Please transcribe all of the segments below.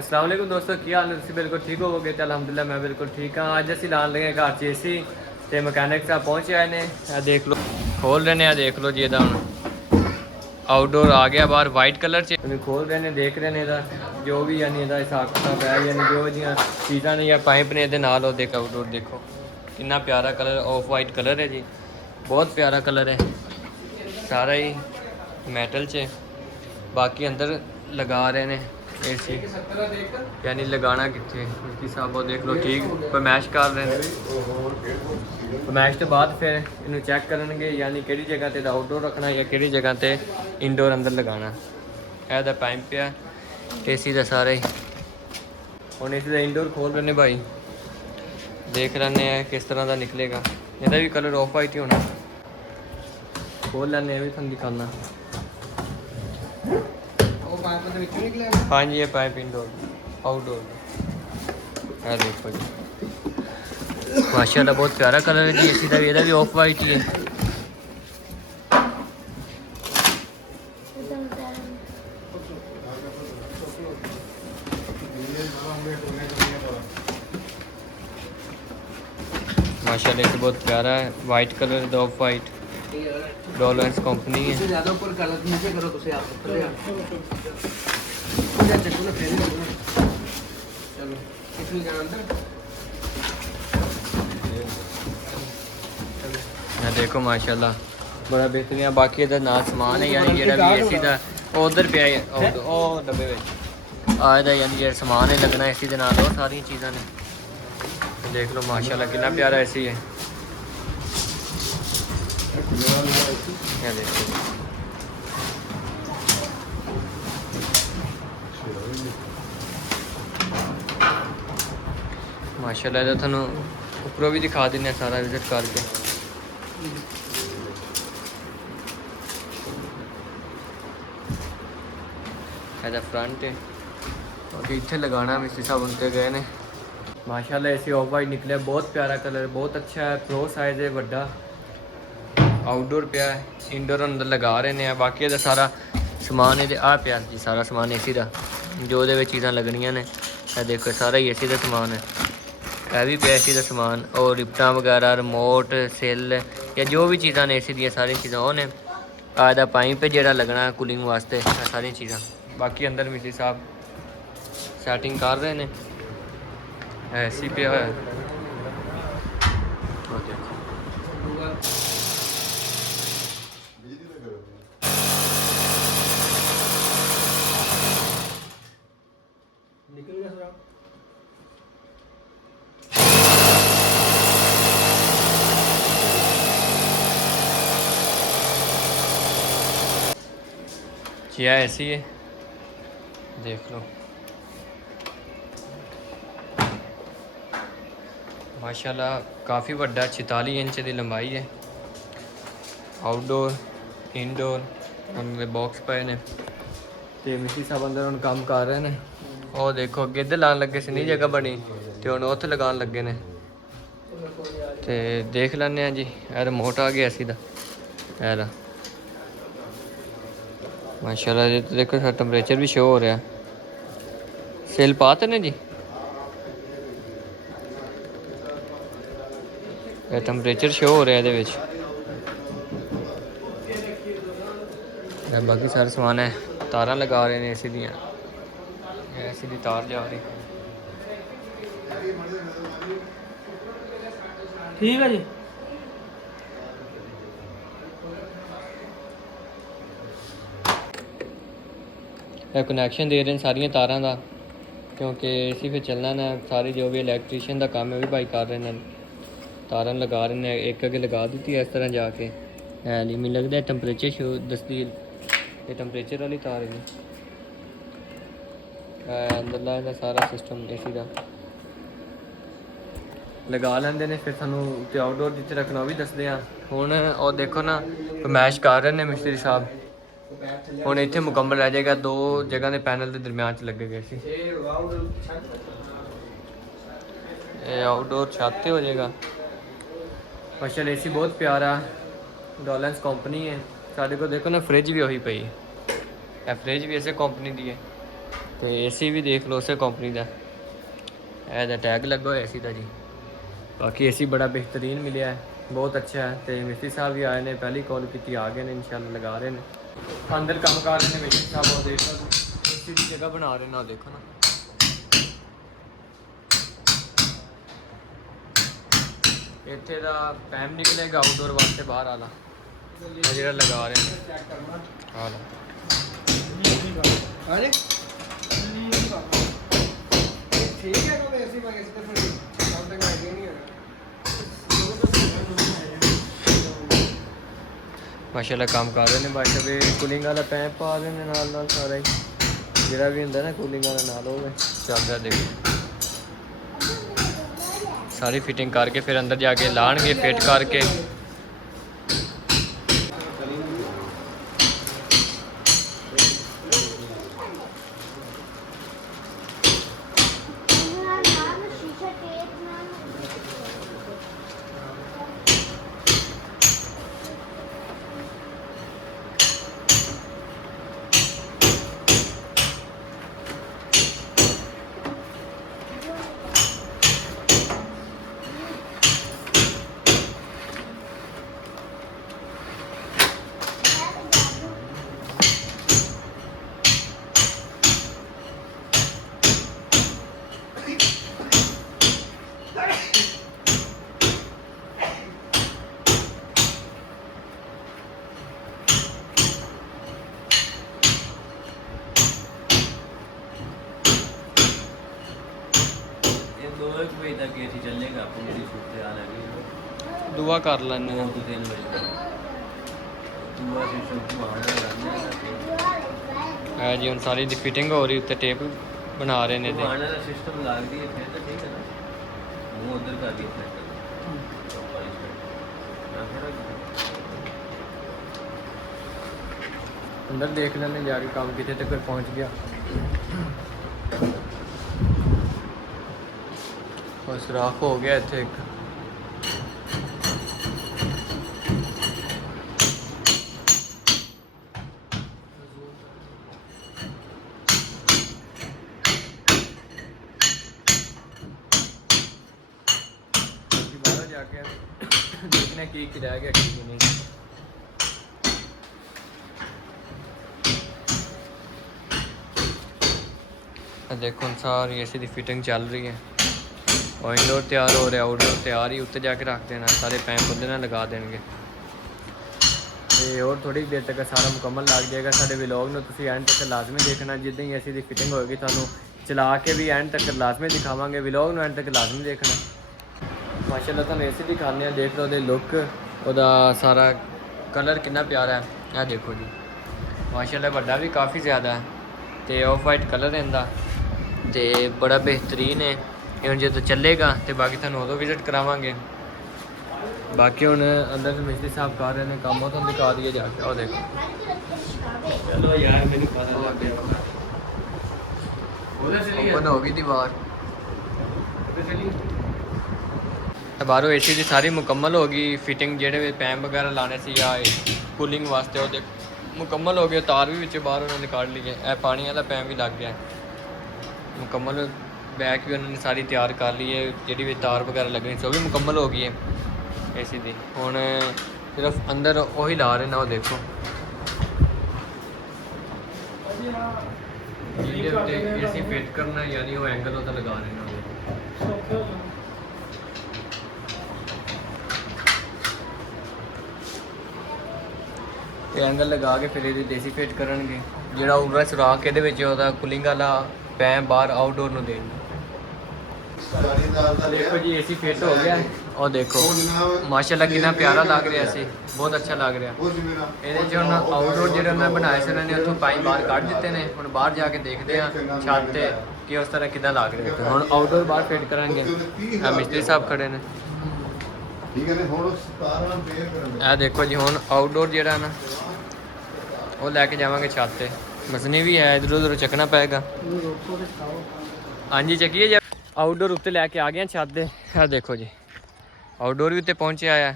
अस्सलाम वालेकुम दोस्तों, की हाल तुसीं बिल्कुल ठीक होवोगे? तो अलहमदुलिल्लाह मैं बिल्कुल ठीक हाँ। अज असीं लान लगे घर च एसी तो मकैनिक साहब पहुँचे आए ने। देख लो खोल रहे हैं, देख लो जी ਇਹਦਾ ਹੁਣ आउटडोर आ गया बाहर वाइट कलर च। ਇਹਨੂੰ खोल रहे हैं, देख रहे हैं ਇਹਦਾ जो भी यानी ਇਹਦਾ ਹਿਸਾਬ ਕਿਤਾਬ ਹੈ, यानी जो जियां चीज़ां ने या पाइप ने ਇਹਦੇ ਨਾਲ ਉਹ देख आउटडोर देखो कितना प्यारा कलर ऑफ वाइट कलर है जी, बहुत प्यारा कलर है, सारा ही मैटल च। बाकी अंदर लगा रहे हैं एसी, यानी लगाना कितने उसकी साहब वो देख लो ठीक फरमैश कर रहे हैं। फरमैश तो बाद फिर इन्हें चैक करेंगे यानी कि जगह ते आउटडोर रखना या कि जगह ते इनडोर अंदर लगाना। यह पाइप पे एसी का सारा ही हम एसी का इनडोर खोल रहे हैं भाई, देख रहे हैं किस तरह का निकलेगा। यदा भी कलर ऑफ वाइट ही होना, खोल लेने भी थोड़ा दिखाना। हाँ जी, ये पाइप इनडोर आउटडोर है, देखो जी माशाल्लाह बहुत प्यारा कलर है जी। एसी का भी भी ऑफ वाइट ही है। माशाल्लाह ये बहुत प्यारा है, white colour of white dollars company है। ज़्यादा ऊपर कलर नीचे करो तो आप चलो कितनी जगह अंदर देखो माशाल्लाह बड़ा बेहतरीन है। बाकी इधर ना समान है यानी जेड़ा भी एसी दा उधर पे है ओ डब्बे विच आ दा यानी जेड़ा समान है लगना एसी दे नाल वो सारी चीज़ां ने। देख लो माशाल्लाह कितना प्यारा एसी है। ये देखो माशाल्लाह इधर थानू ऊपरों भी दिखा देने सारा विजिट करके। ਇਹਦਾ फ्रंट है और इतने लगाना मिस्त्री साहब उनके गए ने। माशाल्लाह एसी ऑफ वाइट निकले, बहुत प्यारा कलर, बहुत अच्छा है, प्रो साइज है, बड़ा आउटडोर पे है, इनडोर अंदर लगा रहे हैं। बाकी ਇਹਦਾ सारा समान है आ पिया जी, सारा समान एसी का जो चीज़ां लगनियां ने। देखो सारा ही एसी का समान है, यह भी पिया एसी का समान और रिपटा वगैरह रिमोट सेल या जो भी चीज़ां ने एसी दी सारी चीज़ां वो ने। आदा पाइप है जोड़ा लगना कूलिंग वास्ते, सारी चीज़ां। बाकी अंदर मिस्त्री साहब सैटिंग कर रहे हैं, एसी पे है देखो। निकल गया सर क्या ऐसी है, देख लो माशाल्लाह काफ़ी बड़ा 46 इंच की लंबाई है। आउटडोर इनडोर उनके बॉक्स पे ने तो मिस्त्री साहब अंदर हम काम कर रहे हैं। और देखो अगे इधर लान लगे सी नहीं जगह बनी तो हम उत्थे लगान लगे ने। तो देख लें जी रिमोट आ गया इसी का माशाल्लाह। ये तो देखो सर टम्परेचर भी शो हो रहा है, सेल पाते ने जी टम्परेचर शो हो रहा है ये। बाकी सारा समान है, तारा लगा रहे हैं एसी दियाँ, एसी दी तार जा रही ठीक है जी। कनैक्शन दे रहे हैं सारिया तारों का क्योंकि एसी फिर चलना ना, सारी जो भी इलैक्ट्रीशियन का काम है भी भाई कर रहे हैं, तारा लगा रहे हैं। एक अगे लगा दी है इस तरह जाके है नहीं, मैंने लगता है टम्परेचर शो दसती ये टम्परेचर वाली तार है अंदरला इहदा सारा सिस्टम एसी का लगा लेंगे ने। फिर सानू आउटडोर जिथे रखना भी दसते हैं। हुण और देखो ना फरमैश कर रहे हैं मिस्त्री साहब, हुण इत्थे मुकम्मल रह जाएगा, दो जगह के पैनल के दरम्यान च लगे गए सी। आउटडोर छत हो जाएगा। माशाल्लाह एसी बहुत प्यारा डॉलर्स कंपनी है। साढ़े को देखो ना फ्रिज भी वही पई है, फ्रिज भी इसे कंपनी दी है। ਤੇ ਏਸੀ ਵੀ ਦੇਖ ਲਓ ਉਸੇ ਕੰਪਨੀ ਦਾ, ਇਹਦਾ ਟੈਗ ਲੱਗਾ ਹੋਇਆ ਏਸੀ ਦਾ ਜੀ। ਬਾਕੀ ਏਸੀ ਬੜਾ ਬਿਹਤਰੀਨ ਮਿਲਿਆ, ਬਹੁਤ ਅੱਛਾ ਹੈ। ਤੇ ਮਿਸਤਰੀ ਸਾਹਿਬ ਵੀ ਆਏ ਨੇ, ਪਹਿਲੀ ਕਾਲ ਕੀਤੀ, ਆ ਗਏ ਨੇ, ਇੰਸ਼ਾਅੱਲਾ ਲਗਾ ਰਹੇ ਨੇ। ਅੰਦਰ ਕੰਮ ਕਰ ਰਹੇ ਨੇ ਮਿਸਤਰੀ ਸਾਹਿਬ, ਉਹ ਦੇਖ ਲਓ ਏਸੀ ਦੀ ਜਗ੍ਹਾ ਬਣਾ ਰਹੇ ਨੇ, ਦੇਖੋ ਨਾ। ਇੱਥੇ ਦਾ ਪੈਮ ਨਿਕਲੇਗਾ ਆਊਟਡੋਰ ਵਾਸਤੇ ਬਾਹਰ ਵਾਲਾ, ਜਿਹੜਾ ਲਗਾ ਰਹੇ ਨੇ। ਹਾਂ ठीक है तो ऐसी बात इसका फिर काम तक आइडिया नहीं है माशाल्लाह काम कर रहे ने बाकी भी कूलिंग वाला पैप पा रहे ने नाल नाल सारा ही जेड़ा भी हुंदा ना कूलिंग वाला नाल होवे चल रहा देखो सारी फिटिंग करके फिर अंदर जाके लाणगे फिट करके दुआ कर लेने है जी। हम सारी दी फिटिंग हो रही उत्ते टेप बना रहे ने सिस्टम लग दी है तो ठीक है ना वो उधर कर दी अंदर देख लेने जाके काम कितने तक पहुंच गया और सुराख हो गया इत्थे एक देखने की रह गया ठीक नहीं। देखो सारी ऐसी दी फिटिंग चल रही है और इंडोर तैयार हो रहा है आउटडोर तैयार ही उत्ते जाके रख देना सारे पैंप उधर ना लगा देंगे और थोड़ी देर तक सारा मुकम्मल लग जाएगा। साढ़े व्लॉग में तुम एंड तक लाजमी देखना जिद्दां ही ऐसी दी फिटिंग होगी थानू चला के भी एंड तक लाजमी दिखावांगे व्लॉग में एंड तक लाजमी देखना। माशाल्लाह तुम ऐसी दिखाने देख लो लुक ਉਹਦਾ सारा कलर कितना प्यारा है यह देखो जी माशाल्लाह बड़ा भी काफ़ी ज़्यादा है तो ऑफ वाइट कलर इनका तो बड़ा बेहतरीन है ये जो चलेगा तो बाकी थानू उदों विजिट करावांगे। बाकी हुण अंदर मिस्त्री साहब कर रहे हैं काम तो दिखा दिए जाके और देखो चलो यार मैंने पता ओपन हो गई दीवार बाहरों एसी की सारी मुकम्मल हो गई फिटिंग जेडे पैम वगैरह लाने से या कूलिंग वास्ते वो मुकम्मल हो गए तार भी विच बाहर उन्होंने निकाल लिए है पानी वाला पैम भी लग गया मुकम्मल बैक भी उन्होंने सारी तैयार कर ली है जी भी तार वगैरह लगनी से वो भी मुकम्मल हो गई है एसी की हुण सिर्फ अंदर वही ला रहे ना वो देखो एसी फिट करना यानी वो एंगल उधर लगा रहे ना एंगल लगा के फिर ये देसी फिट करनगे जेड़ा उरा सुराख के कूलिंग वाला पैम बाहर आउटडोर में देंगे। देखो जी एसी फिट हो गया और देखो माशाल्लाह कितना प्यारा लग रहा है बहुत अच्छा लग रहा ये आउटडोर जो उन्होंने बनाए से उन्होंने उतों पाइप बाहर कट दिते हैं हम बाहर जाके देखते हैं छत से कि उस तरह कितना लग रहा है हम आउटडोर बाहर फिट करेंगे मिस्त्री साहब खड़े ने यह देखो जी हम आउटडोर जोड़ा ना वो लैके जावे छत से मसनी भी है इधर उधर चकना पेगा हाँ जी चकीए जी आउटडोर उत्ते लैके आ गए छत से है देखो जी आउटडोर भी उत्ते पहुँचे आया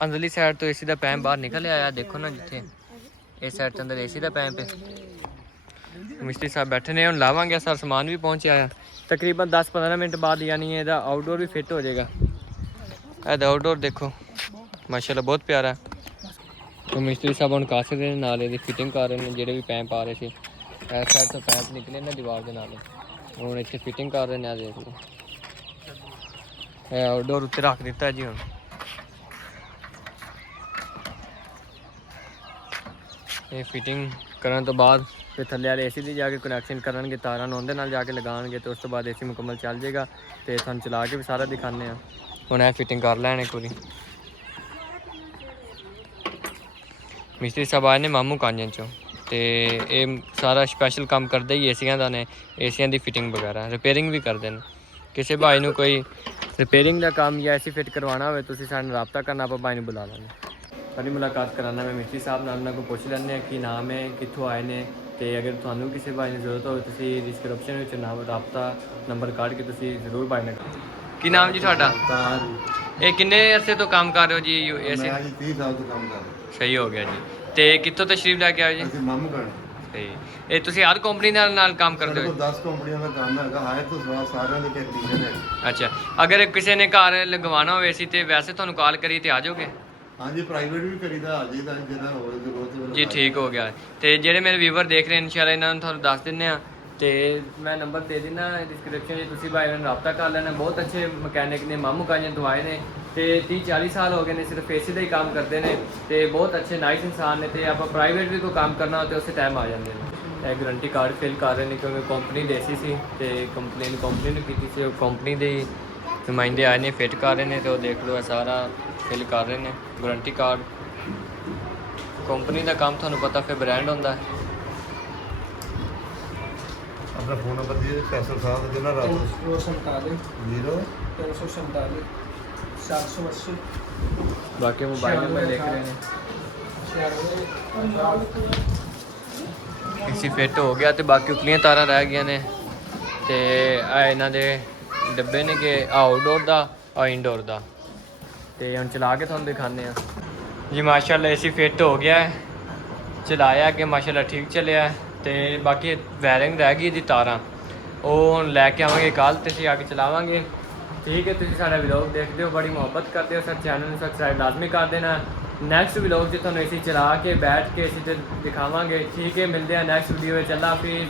अंदरली साइड तो एसी का पैम बाहर निकल आया देखो ना जिथे इस साइड तो अंदर एसी का पैम पे ਮਿਸਤਰੀ ਸਾਹਿਬ ਬੈਠੇ ਨੇ, ਹੁਣ ਲਾਵਾਂਗੇ। ਸਾਰਾ ਸਮਾਨ ਵੀ ਪਹੁੰਚਿਆ ਆ ਤਕਰੀਬਨ 10-15 ਮਿੰਟ ਬਾਅਦ, ਯਾਨੀ ਇਹਦਾ ਆਊਟਡੋਰ ਵੀ ਫਿੱਟ ਹੋ ਜਾਏਗਾ। ਇਹਦਾ ਆਊਟਡੋਰ ਦੇਖੋ ਮਾਸ਼ਾਅੱਲਾ ਬਹੁਤ ਪਿਆਰਾ। तो मिस्त्री साहब हम कासे दे नाले दी फिटिंग कर रहे हैं, जेडे भी पैप आ रहे थे इस साइड तो पैप निकले ना दीवार के नाले, हम इतने फिटिंग कर रहे हैं। देख लो आउटडोर उत्ते रख दिता है जी। हम ये फिटिंग करने तो बाद फिर थल्ले वाले एसी दी जाके कनैक्शन करनगे, तारां नूं उहदे नाल जाके लगाणगे, तो उस तो बाद एसी मुकम्मल चल जाएगा। तो तुहानूं चला के भी सारा दिखाने हैं। हुण ये फिटिंग कर लैणे पूरी। मिस्त्री साहब आए ने मामू कांजन चों, तो ये सारा स्पैशल काम करते ही एसियां दा ने, एसियां दी फिटिंग वगैरह रिपेयरिंग भी करते हैं। किसी भाई नूं कोई रिपेयरिंग का काम या एसी फिट करवाना हो तो साडे नाल राबता करना, आप भाई नूं बुला लेंगे। सारी मुलाकात कराना मैं मिस्त्री साहब नाल, उन्हां कोल पुछ लैंदे कि नाम है, कित्थों आए ने, तो अगर तुहानूं किसी भाई नूं जरूरत हो तो डिस्क्रिप्शन विच नाम राबता नंबर काढ़ के तुसीं जरूर भाई नाल। की नाम जी तुहाडा? ये किन्ने अरसे तो काम कर रहे हो जी? एसी 30 साल तो काम कर रहे। सही हो गया जी। तो कितों तशरीफ लैके आए जी? ਅਸੀਂ ਮਾਮੂ ਘਰ। सही। ये तुसीं हर कंपनी नाल काम करते हो? 10 ਕੰਪਨੀਆਂ ਦਾ ਕੰਮ ਹੈਗਾ, ਹੈ ਤਾਂ ਸਾਰਿਆਂ ਦੇ ਟੈਕਨੀਸ਼ੀਅਨ ਹੈ। अच्छा, अगर किसी ने घर लगवाना हो सी तो वैसे तुहानूं कॉल करी तो आ जाओगे? ਹਾਂਜੀ ਪ੍ਰਾਈਵੇਟ ਵੀ ਕਰੀਦਾ, ਆ ਜਾਈਦਾ ਜਿਹਦਾ ਹੋਵੇ ਜ਼ਰੂਰਤ। जी ठीक हो गया। तो ਜਿਹੜੇ ਮੇਰੇ ਵੀਵਰ ਦੇਖ ਰਹੇ ਇੰਸ਼ਾਅੱਲਾ ਇਹਨਾਂ ਨੂੰ ਤੁਹਾਨੂੰ ਦੱਸ ਦਿੰਦੇ ਆ। ਤੇ ਮੈਂ ਨੰਬਰ ਦੇ ਦੇਣਾ ਡਿਸਕ੍ਰਿਪਸ਼ਨ 'ਚ, ਤੁਸੀਂ ਭਾਈ ਨਾਲ ਰਾਬਤਾ ਕਰ ਲੈਣਾ। ਬਹੁਤ ਅੱਛੇ ਮਕੈਨਿਕ ਨੇ, ਮਾਮੂ ਕਾਂਜਨ ਤੋਂ ਆਏ ਨੇ, ਤੇ 30-40 ਸਾਲ ਹੋ ਗਏ ਨੇ ਸਿਰਫ ਏਸੀ ਦਾ ਹੀ ਕੰਮ ਕਰਦੇ ਨੇ, ਤੇ ਬਹੁਤ ਅੱਛੇ ਨਾਈਸ ਇਨਸਾਨ ਨੇ। ਤੇ ਆਪਾਂ ਪ੍ਰਾਈਵੇਟ ਵੀ ਕੋਈ ਕੰਮ ਕਰਨਾ ਹੋ ਤੇ ਉਸੇ ਟਾਈਮ ਆ ਜਾਂਦੇ ਨੇ। ਇਹ ਗਰੰਟੀ ਕਾਰਡ ਫਿਲ ਕਰ ਰਹੇ ਨੇ ਕਿਉਂਕਿ ਕੰਪਨੀ ਦੇ ਸੀ ਤੇ ਕੰਪਨੀ ਨੂੰ ਕੀਤੀ ਸੀ, ਉਹ ਕੰਪਨੀ ਦੇ ਨੁਮਾਇੰਦੇ ਆਏ ਨੇ, ਫਿਟ ਕਰ ਰਹੇ ਨੇ। ਤੇ ਉਹ ਦੇਖ ਲਓ ਇਹ ਸਾਰਾ ਫਿਲ ਕਰ ਰਹੇ ਨੇ। ਗਰੰਟੀ ਕਾਰਡ ਕੰਪਨੀ ਦਾ ਕੰਮ ਤੁਹਾਨੂੰ ਪਤਾ ਫਿਰ ਬ੍ਰਾਂਡ ਹੁੰਦਾ ਹੈ। ਆਪਣਾ ਫੋਨ ਨੰਬਰ ਜੀ ਫੈਸਲ ਸਾਹਿਬ ਦਾ ਜਿਹਨਾਂ ਰਾਤ 347 0 347 780 ਬਾਕੀ ਮੋਬਾਈਲ ਨੰਬਰ ਲਿਖ ਰਹੇ ਨੇ। 96 ਏਸੀ ਫਿੱਟ ਹੋ ਗਿਆ ਤੇ ਬਾਕੀ ਉਤਲੀਆਂ ਤਾਰਾਂ ਰਹਿ ਗਈਆਂ ਨੇ। ਤੇ ਆ ਇਹਨਾਂ ਦੇ ਡੱਬੇ ਨੇ ਕਿ ਆਊਟਡੋਰ ਦਾ ਆ ਇਨਡੋਰ ਦਾ। ਤੇ ਹੁਣ ਚਲਾ ਕੇ ਤੁਹਾਨੂੰ ਦਿਖਾਉਂਦੇ ਆ ਜੀ। ਮਾਸ਼ਾਅੱਲਾ ਏਸੀ ਫਿੱਟ ਹੋ ਗਿਆ ਹੈ, ਚਲਾਇਆ ਕਿ ਮਾਸ਼ਾਅੱਲਾ ਠੀਕ ਚੱਲਿਆ ਹੈ। ਤੇ ਬਾਕੀ ਵਾਇਰਿੰਗ ਰਹਿ ਗਈ ਇਹਦੀ ਤਾਰਾਂ, ਉਹ ਹੁਣ ਲੈ ਕੇ ਆਵਾਂਗੇ ਕੱਲ੍ਹ ਤੇ ਅਸੀਂ ਆ ਕੇ ਚਲਾਵਾਂਗੇ। ਠੀਕ ਹੈ, ਤੁਸੀਂ ਸਾਡਾ ਵਲੌਗ ਦੇਖਦੇ ਹੋ, ਬੜੀ ਮੁਹੱਬਤ ਕਰਦੇ ਹੋ, ਸਾਡੇ ਚੈਨਲ ਨੂੰ ਸਬਸਕ੍ਰਾਈਬ ਲਾਜ਼ਮੀ ਕਰ ਦੇਣਾ। ਨੈਕਸਟ ਵਲੌਗ 'ਚ ਤੁਹਾਨੂੰ ਏਸੀ ਚਲਾ ਕੇ ਬੈਠ ਕੇ ਏਸੀ ਤੇ ਦਿਖਾਵਾਂਗੇ। ਠੀਕ ਹੈ, ਮਿਲਦੇ ਆ ਨੈਕਸਟ ਵੀਡੀਓ ਵਿੱਚ। ਅੱਲਾ ਹਾਫਿਜ਼।